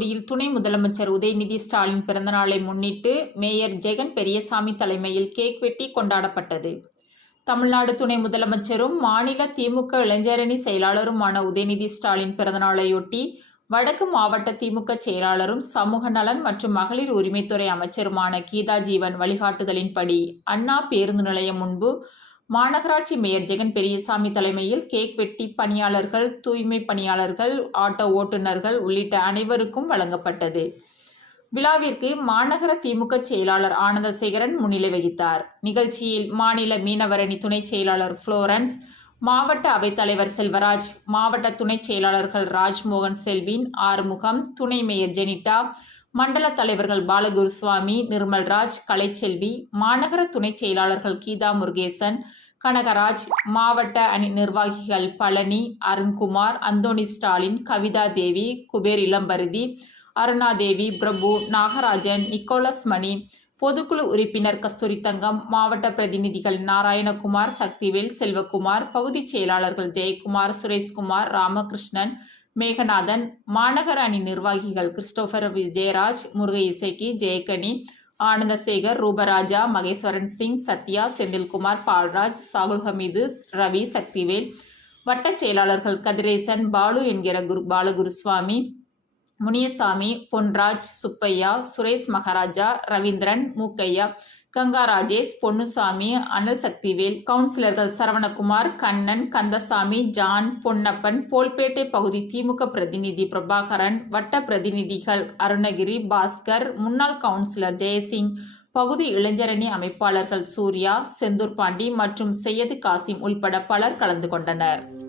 தூத்துக்குடியில் துணை முதலமைச்சர் உதயநிதி ஸ்டாலின் பிறந்தநாளை முன்னிட்டு மேயர் ஜெகன் பெரியசாமி தலைமையில் கேக் வெட்டி கொண்டாடப்பட்டது. தமிழ்நாடு துணை முதலமைச்சரும் மாநில திமுக இளைஞரணி செயலாளருமான உதயநிதி ஸ்டாலின் பிறந்தநாளையொட்டி வடக்கு மாவட்ட திமுக செயலாளரும் சமூக நலன் மற்றும் மகளிர் உரிமைத்துறை அமைச்சருமான கீதா ஜீவன் வழிகாட்டுதலின்படி அண்ணா பேருந்து நிலையம் முன்பு மாநகராட்சி மேயர் ஜெகன் பெரியசாமி தலைமையில் கேக் வெட்டி பணியாளர்கள், தூய்மை பணியாளர்கள், ஆட்டோ ஓட்டுநர்கள் உள்ளிட்ட அனைவருக்கும் வழங்கப்பட்டது. விழாவிற்கு மாநகர திமுக செயலாளர் ஆனந்தசேகரன் முன்னிலை வகித்தார். நிகழ்ச்சியில் மாநில மீனவரணி துணை செயலாளர் புளோரன்ஸ், மாவட்ட அவைத்தலைவர் செல்வராஜ், மாவட்ட துணை செயலாளர்கள் ராஜ்மோகன், செல்வின், ஆறுமுகம், துணை மேயர் ஜெனிட்டா, மண்டல தலைவர்கள் பாலகுருசுவாமி, நிர்மல்ராஜ், கலைச்செல்வி, மாநகர துணை செயலாளர்கள் கீதா முருகேசன், கனகராஜ், மாவட்ட அணி நிர்வாகிகள் பழனி, அருண்குமார், அந்தோணி ஸ்டாலின், கவிதா தேவி, குபேர் இளம்பருதி, அருணாதேவி, பிரபு, நாகராஜன், நிக்கோலஸ் மணி, பொதுக்குழு உறுப்பினர் கஸ்தூரி தங்கம், மாவட்ட பிரதிநிதிகள் நாராயணகுமார், சக்திவேல், செல்வகுமார், பகுதி செயலாளர்கள் ஜெயக்குமார், சுரேஷ்குமார், ராமகிருஷ்ணன், மேகநாதன், மாநகர அணி நிர்வாகிகள் கிறிஸ்டோபர், விஜயராஜ், முருக இசைக்கு, ஜெயக்கனி, ஆனந்தசேகர், ரூபராஜா, மகேஸ்வரன் சிங், சத்யா, செந்தில்குமார், பால்ராஜ், சாகுல் ஹமீது, ரவி, சக்திவேல், வட்ட செயலாளர்கள் கதிரேசன், பாலு என்கிற பாலகுருசுவாமி, முனியசாமி, பொன்ராஜ், சுப்பையா, சுரேஷ் மகாராஜா, ரவீந்திரன், மூக்கையா, கங்கா ராஜேஷ், பொன்னுசாமி, அனல் சக்திவேல், கவுன்சிலர்கள் சரவணகுமார், கண்ணன், கந்தசாமி, ஜான், பொன்னப்பன், போல்பேட்டை பகுதி திமுக பிரதிநிதி பிரபாகரன், வட்ட பிரதிநிதிகள் அருணகிரி, பாஸ்கர், முன்னாள் கவுன்சிலர் ஜெயசிங், பகுதி இளைஞரணி அமைப்பாளர்கள் சூர்யா, செந்தூர் பாண்டி மற்றும் செய்யது காசிம் உள்பட பலர் கலந்து கொண்டனர்.